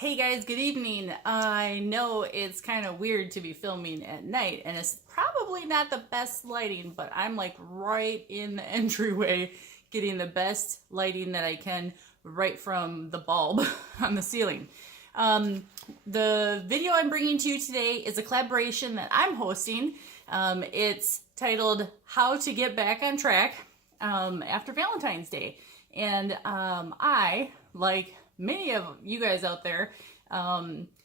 Hey guys, good evening. I know it's kind of weird to be filming at night and it's probably not the best lighting, but I'm like right in the entryway getting the best lighting that I can right from the bulb on the ceiling. The video I'm bringing to you today is a collaboration that I'm hosting. It's titled How to Get Back on Track after Valentine's Day. And I, like many of you guys out there,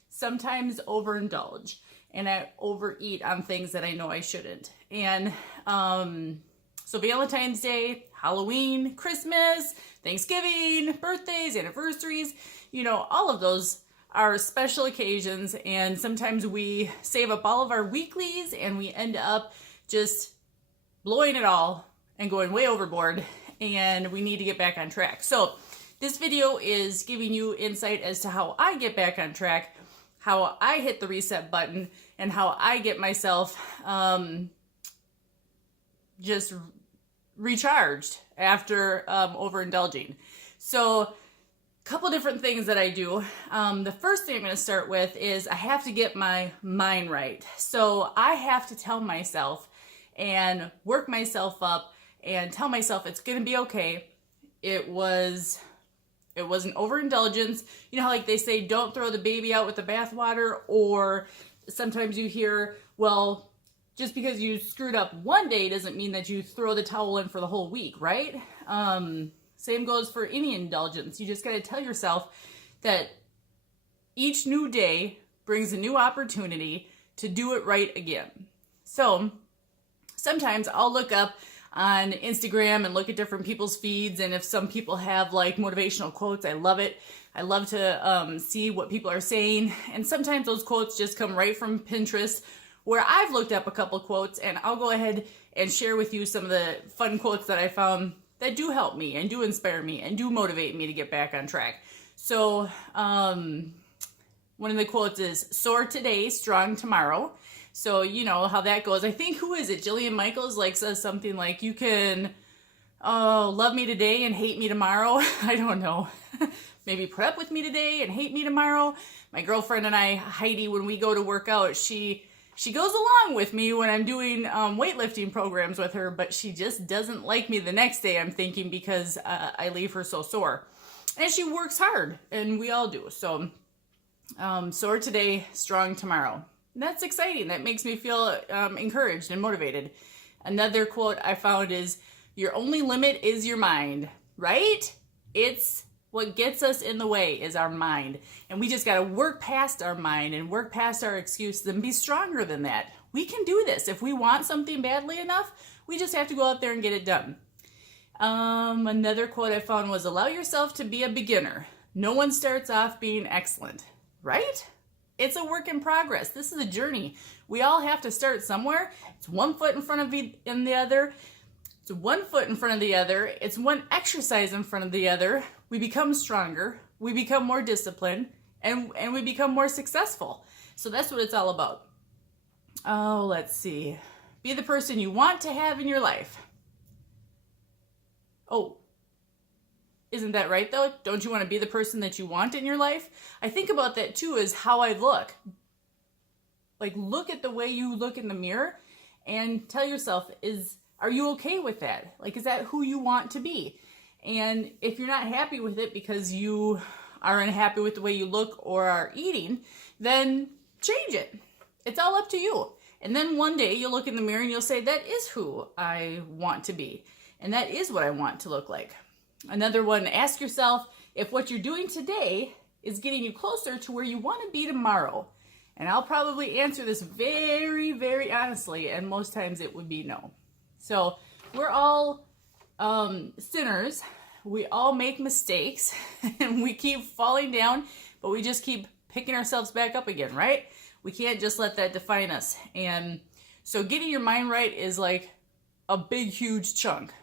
sometimes overindulge and I overeat on things that I know I shouldn't. And so Valentine's Day, Halloween, Christmas, Thanksgiving, birthdays, anniversaries, you know, all of those are special occasions, and sometimes we save up all of our weeklies and we end up just blowing it all and going way overboard, and we need to get back on track. So this video is giving you insight as to how I get back on track, how I hit the reset button, and how I get myself just recharged after overindulging. So a couple different things that I do. The first thing I'm going to start with is I have to get my mind right. So I have to tell myself and work myself up and tell myself it's going to be okay. It was an overindulgence. You know how like they say don't throw the baby out with the bathwater, or sometimes you hear, well, just because you screwed up one day doesn't mean that you throw the towel in for the whole week, right? Same goes for any indulgence. You just got to tell yourself that each new day brings a new opportunity to do it right again. So sometimes I'll look up on Instagram and look at different people's feeds, and if some people have like motivational quotes, I love it. I love to see what people are saying, and sometimes those quotes just come right from Pinterest, where I've looked up a couple quotes, and I'll go ahead and share with you some of the fun quotes that I found that do help me and do inspire me and do motivate me to get back on track. So one of the quotes is, "Soar today, strong tomorrow." So you know how that goes. I think, who is it? Jillian Michaels like says something like, you can love me today and hate me tomorrow. I don't know. Maybe put up with me today and hate me tomorrow. My girlfriend and I, Heidi, when we go to work out, she goes along with me when I'm doing weightlifting programs with her, but she just doesn't like me the next day, I'm thinking, because I leave her so sore. And she works hard, and we all do. So soar today, strong tomorrow. That's exciting. That makes me feel encouraged and motivated. Another quote I found is, "Your only limit is your mind," right? It's what gets us in the way is our mind. And we just got to work past our mind and work past our excuses and be stronger than that. We can do this. If we want something badly enough, we just have to go out there and get it done. Another quote I found was, "Allow yourself to be a beginner. No one starts off being excellent," right? It's a work in progress. This is a journey. We all have to start somewhere. It's one foot in front of the other. It's one foot in front of the other. It's one exercise in front of the other. We become stronger. We become more disciplined, and we become more successful. So that's what it's all about. Oh, let's see. Be the person you want to have in your life. Oh, isn't that right though? Don't you want to be the person that you want in your life? I think about that too, is how I look. Like, look at the way you look in the mirror and tell yourself, are you okay with that? Like, is that who you want to be? And if you're not happy with it because you are unhappy with the way you look or are eating, then change it. It's all up to you. And then one day you'll look in the mirror and you'll say, that is who I want to be. And that is what I want to look like. Another one, ask yourself if what you're doing today is getting you closer to where you want to be tomorrow. And I'll probably answer this very, very honestly, and most times it would be no. So we're all sinners. We all make mistakes, and we keep falling down, but we just keep picking ourselves back up again, right? We can't just let that define us. And so getting your mind right is like a big, huge chunk.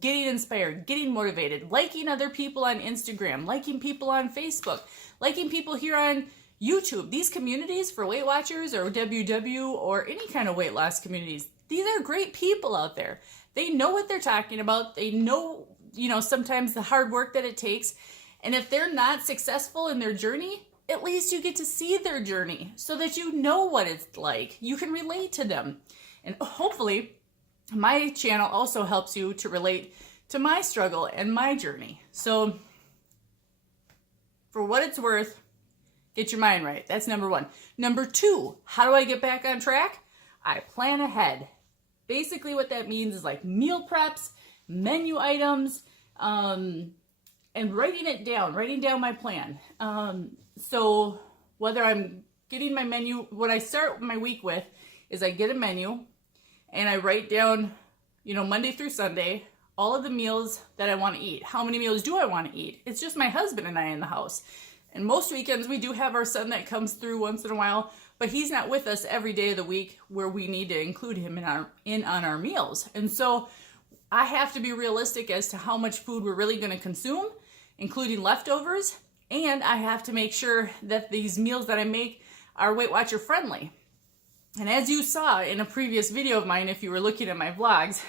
Getting inspired, getting motivated, liking other people on Instagram, liking people on Facebook, liking people here on YouTube. These communities for Weight Watchers or WW or any kind of weight loss communities, these are great people out there. They know what they're talking about. They know, sometimes the hard work that it takes. And if they're not successful in their journey, at least you get to see their journey so that you know what it's like. You can relate to them. And hopefully my channel also helps you to relate to my struggle and my journey. So for what it's worth, get your mind right. That's number one. Number two, how do I get back on track? I plan ahead. Basically what that means is like meal preps, menu items, and writing down my plan. So whether I'm getting my menu, what I start my week with is I get a menu and I write down, Monday through Sunday, all of the meals that I want to eat. How many meals do I want to eat? It's just my husband and I in the house. And most weekends we do have our son that comes through once in a while, but he's not with us every day of the week where we need to include him in on our meals. And so I have to be realistic as to how much food we're really going to consume, including leftovers, and I have to make sure that these meals that I make are Weight Watcher friendly. And as you saw in a previous video of mine, if you were looking at my vlogs,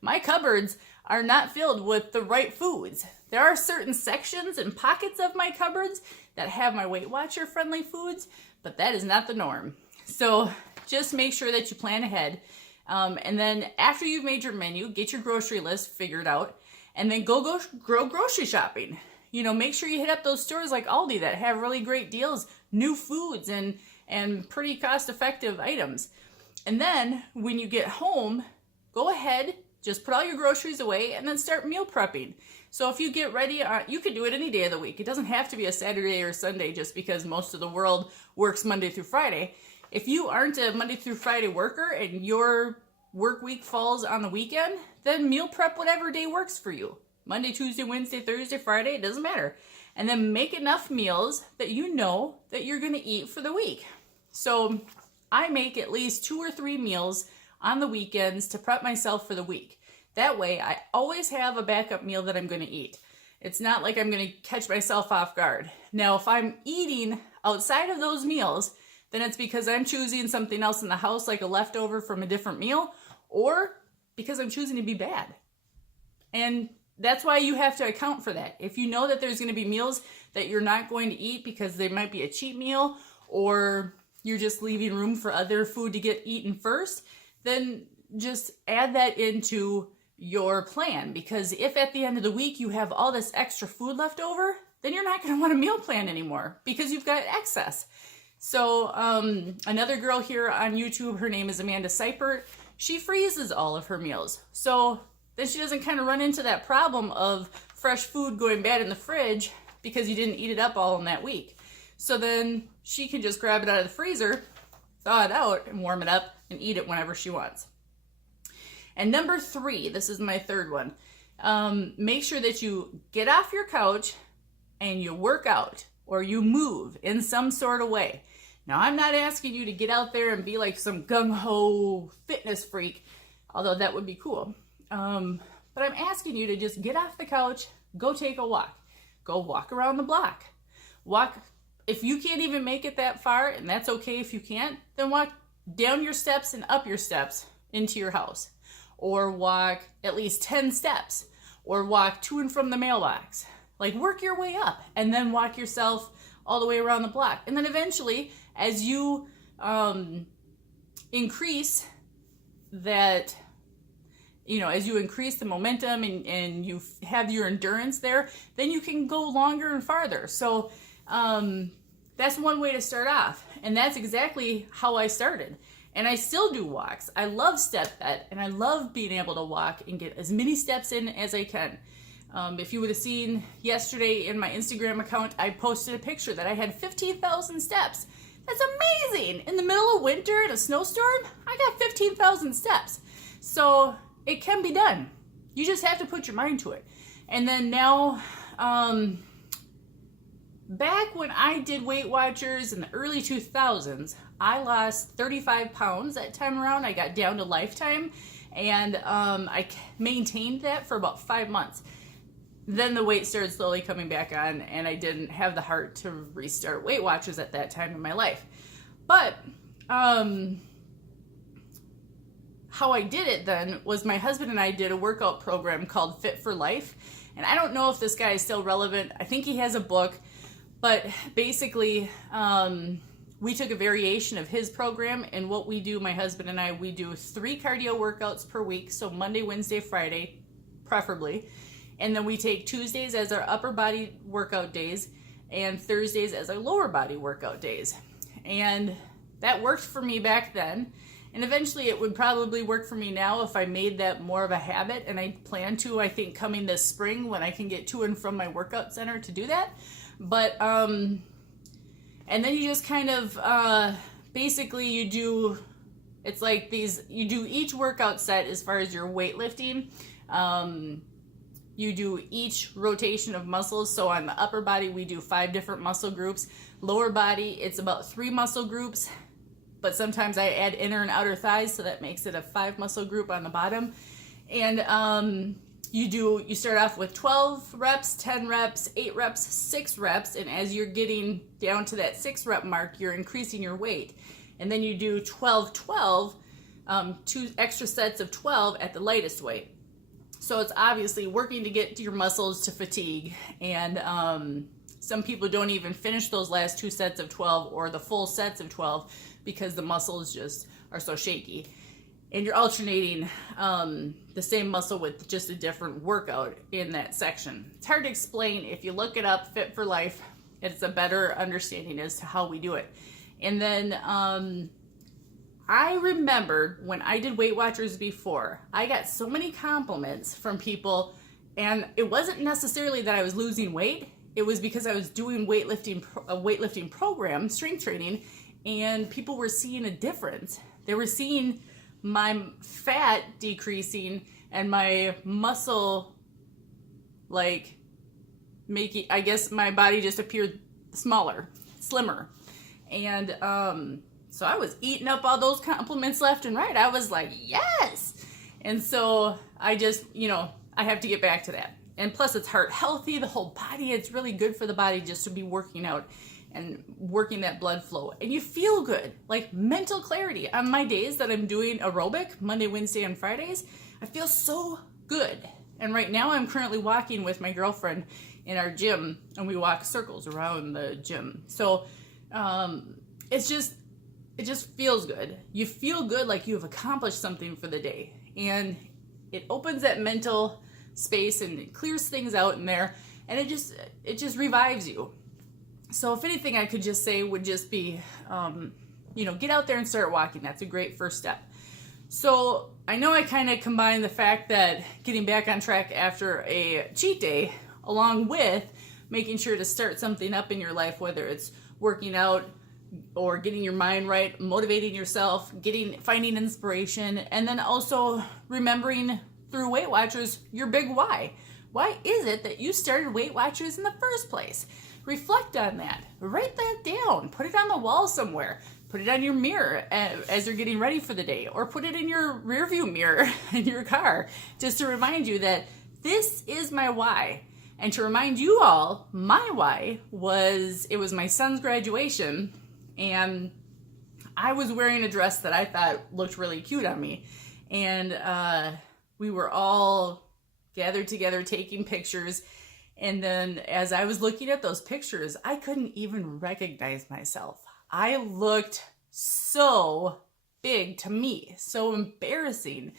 my cupboards are not filled with the right foods. There are certain sections and pockets of my cupboards that have my Weight Watcher friendly foods, but that is not the norm. So just make sure that you plan ahead. And then after you've made your menu, get your grocery list figured out, and then go grocery shopping. Make sure you hit up those stores like Aldi that have really great deals, new foods, and pretty cost-effective items. And then when you get home, go ahead, just put all your groceries away, and then start meal prepping. So if you get ready, you could do it any day of the week. It doesn't have to be a Saturday or Sunday just because most of the world works Monday through Friday. If you aren't a Monday through Friday worker and your work week falls on the weekend, then meal prep whatever day works for you. Monday, Tuesday, Wednesday, Thursday, Friday, it doesn't matter. And then make enough meals that you know that you're going to eat for the week. So I make at least 2 or 3 meals on the weekends to prep myself for the week. That way, I always have a backup meal that I'm going to eat. It's not like I'm going to catch myself off guard. Now, if I'm eating outside of those meals, then it's because I'm choosing something else in the house, like a leftover from a different meal, or because I'm choosing to be bad. And that's why you have to account for that. If you know that there's going to be meals that you're not going to eat because they might be a cheat meal, or you're just leaving room for other food to get eaten first, then just add that into your plan. Because if at the end of the week you have all this extra food left over, then you're not going to want a meal plan anymore because you've got excess. So another girl here on YouTube, her name is Amanda Seipert. She freezes all of her meals. So then she doesn't kind of run into that problem of fresh food going bad in the fridge because you didn't eat it up all in that week. So then she can just grab it out of the freezer, thaw it out, and warm it up and eat it whenever she wants. And number 3, this is my third one. Make sure that you get off your couch and you work out or you move in some sort of way. Now, I'm not asking you to get out there and be like some gung-ho fitness freak, although that would be cool. But I'm asking you to just get off the couch, go take a walk. Go walk around the block. Walk. If you can't even make it that far, and that's okay if you can't, then walk down your steps and up your steps into your house. Or walk at least 10 steps. Or walk to and from the mailbox. Like, work your way up and then walk yourself all the way around the block. And then eventually, as you increase that, as you increase the momentum and you have your endurance there, then you can go longer and farther. So that's one way to start off. And that's exactly how I started. And I still do walks. I love step vet, and I love being able to walk and get as many steps in as I can. If you would have seen yesterday in my Instagram account, I posted a picture that I had 15,000 steps. That's amazing. In the middle of winter in a snowstorm, I got 15,000 steps. So it can be done. You just have to put your mind to it. And then now, back when I did Weight Watchers in the early 2000s, I lost 35 pounds that time around. I got down to Lifetime, and I maintained that for about 5 months. Then the weight started slowly coming back on, and I didn't have the heart to restart Weight Watchers at that time in my life. But how I did it then was my husband and I did a workout program called Fit for Life. And I don't know if this guy is still relevant. I think he has a book. But basically, we took a variation of his program, and what we do, my husband and I, we do 3 cardio workouts per week. So Monday, Wednesday, Friday, preferably. And then we take Tuesdays as our upper body workout days and Thursdays as our lower body workout days. And that worked for me back then. And eventually it would probably work for me now if I made that more of a habit. And I plan to, I think, coming this spring when I can get to and from my workout center to do that. But, and then you just kind of, basically you do, it's like these, you do each workout set as far as your weightlifting. You do each rotation of muscles. So on the upper body, we do 5 different muscle groups. Lower body, it's about 3 muscle groups, but sometimes I add inner and outer thighs, so that makes it a 5 muscle group on the bottom. And you start off with 12 reps, 10 reps, 8 reps, 6 reps, and as you're getting down to that 6 rep mark, you're increasing your weight. And then you do 12-12, 2 extra sets of 12 at the lightest weight. So it's obviously working to get your muscles to fatigue, and some people don't even finish those last 2 sets of 12 or the full sets of 12 because the muscles just are so shaky. And you're alternating the same muscle with just a different workout in that section. It's hard to explain. If you look it up, Fit for Life, it's a better understanding as to how we do it. And then I remember when I did Weight Watchers before, I got so many compliments from people, and it wasn't necessarily that I was losing weight. It was because I was doing a weightlifting program, strength training, and people were seeing a difference. They were seeing my fat decreasing and my muscle, like, making, I guess my body just appeared smaller, slimmer. And so I was eating up all those compliments left and right. I was like, yes. And so I just, I have to get back to that. And plus it's heart healthy, the whole body. It's really good for the body just to be working out and working that blood flow. And you feel good, like mental clarity. On my days that I'm doing aerobic, Monday, Wednesday, and Fridays, I feel so good. And right now I'm currently walking with my girlfriend in our gym, and we walk circles around the gym. So it just feels good. You feel good like you have accomplished something for the day. And it opens that mental space and it clears things out in there, and it just revives you. So if anything I could just say would just be, get out there and start walking. That's a great first step. So I know I kind of combined the fact that getting back on track after a cheat day, along with making sure to start something up in your life, whether it's working out or getting your mind right, motivating yourself, finding inspiration, and then also remembering through Weight Watchers your big why. Why is it that you started Weight Watchers in the first place? Reflect on that. Write that down. Put it on the wall somewhere. Put it on your mirror as you're getting ready for the day, or put it in your rearview mirror in your car, just to remind you that this is my why. And to remind you all, my why was my son's graduation, and I was wearing a dress that I thought looked really cute on me. And we were all gathered together taking pictures. And then as I was looking at those pictures, I couldn't even recognize myself. I looked so big to me, so embarrassing.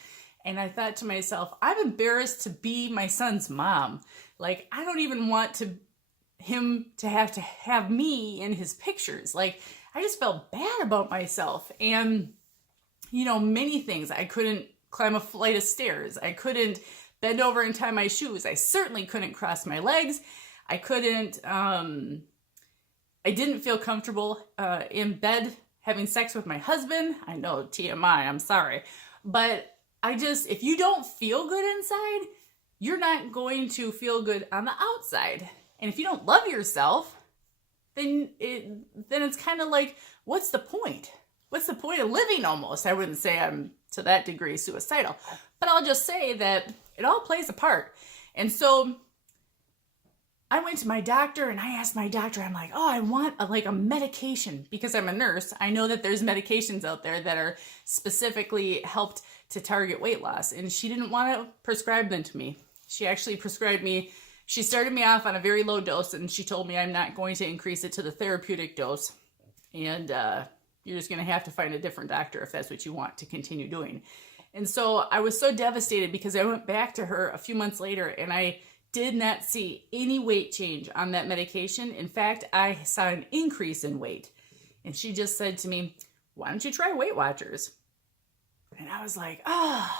And I thought to myself, I'm embarrassed to be my son's mom. Like, I don't even want him to have me in his pictures. Like, I just felt bad about myself. And, many things. I couldn't climb a flight of stairs. I couldn't bend over and tie my shoes. I certainly couldn't cross my legs. I didn't feel comfortable in bed having sex with my husband. I know, TMI, I'm sorry. But if you don't feel good inside, you're not going to feel good on the outside. And if you don't love yourself, then it's kind of like, what's the point? What's the point of living almost? I wouldn't say I'm to that degree suicidal, but I'll just say that it all plays a part. And so I went to my doctor and I asked my doctor, I'm like, I want a medication, because I'm a nurse. I know that there's medications out there that are specifically helped to target weight loss, and she didn't want to prescribe them to me. She actually prescribed me She started me off on a very low dose, and she told me I'm not going to increase it to the therapeutic dose. And you're just going to have to find a different doctor if that's what you want to continue doing. And so I was so devastated because I went back to her a few months later and I did not see any weight change on that medication. In fact, I saw an increase in weight. And she just said to me, why don't you try Weight Watchers? And I was like, oh,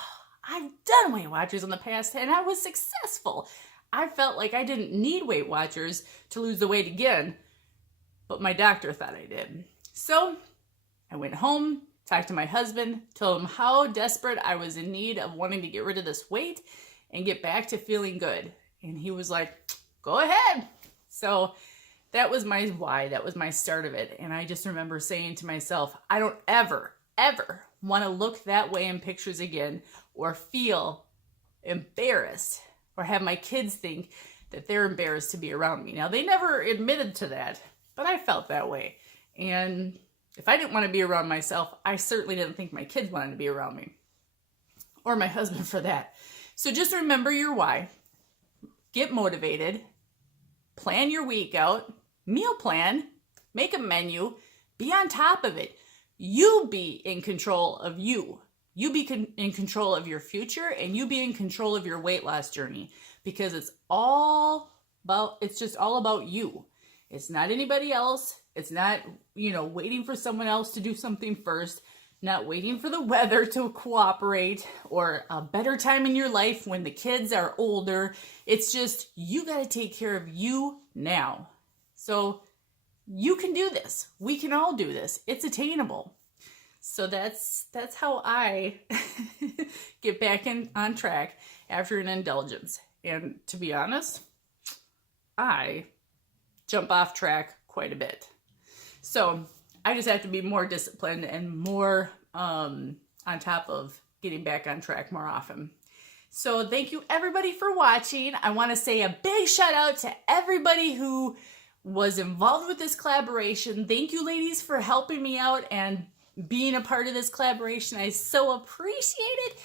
I've done Weight Watchers in the past and I was successful. I felt like I didn't need Weight Watchers to lose the weight again, but my doctor thought I did. So I went home, talked to my husband, told him how desperate I was in need of wanting to get rid of this weight and get back to feeling good. And he was like, go ahead. So that was my why. That was my start of it. And I just remember saying to myself, I don't ever want to look that way in pictures again or feel embarrassed or have my kids think that they're embarrassed to be around me. Now, they never admitted to that, but I felt that way. And if I didn't want to be around myself, I certainly didn't think my kids wanted to be around me. Or my husband for that. So just remember your why. Get motivated. Plan your week out. Meal plan. Make a menu. Be on top of it. You be in control of you. You be in control of your future, and you be in control of your weight loss journey, because it's just all about you. It's not anybody else. It's not, waiting for someone else to do something first, not waiting for the weather to cooperate or a better time in your life when the kids are older. It's just, you got to take care of you now. So you can do this. We can all do this. It's attainable. So that's how I get back on track after an indulgence. And to be honest, I jump off track quite a bit. So I just have to be more disciplined and more on top of getting back on track more often. So thank you everybody for watching. I want to say a big shout out to everybody who was involved with this collaboration. Thank you ladies for helping me out and being a part of this collaboration. I so appreciate it.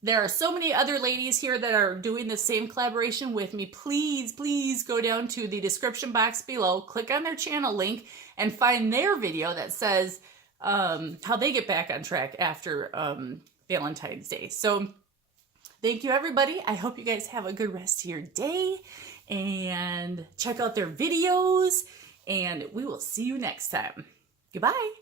There are so many other ladies here that are doing the same collaboration with me. Please go down to the description box below, click on their channel link, and find their video that says how they get back on track after Valentine's Day. So thank you, everybody. I hope you guys have a good rest of your day, and check out their videos, and we will see you next time. Goodbye.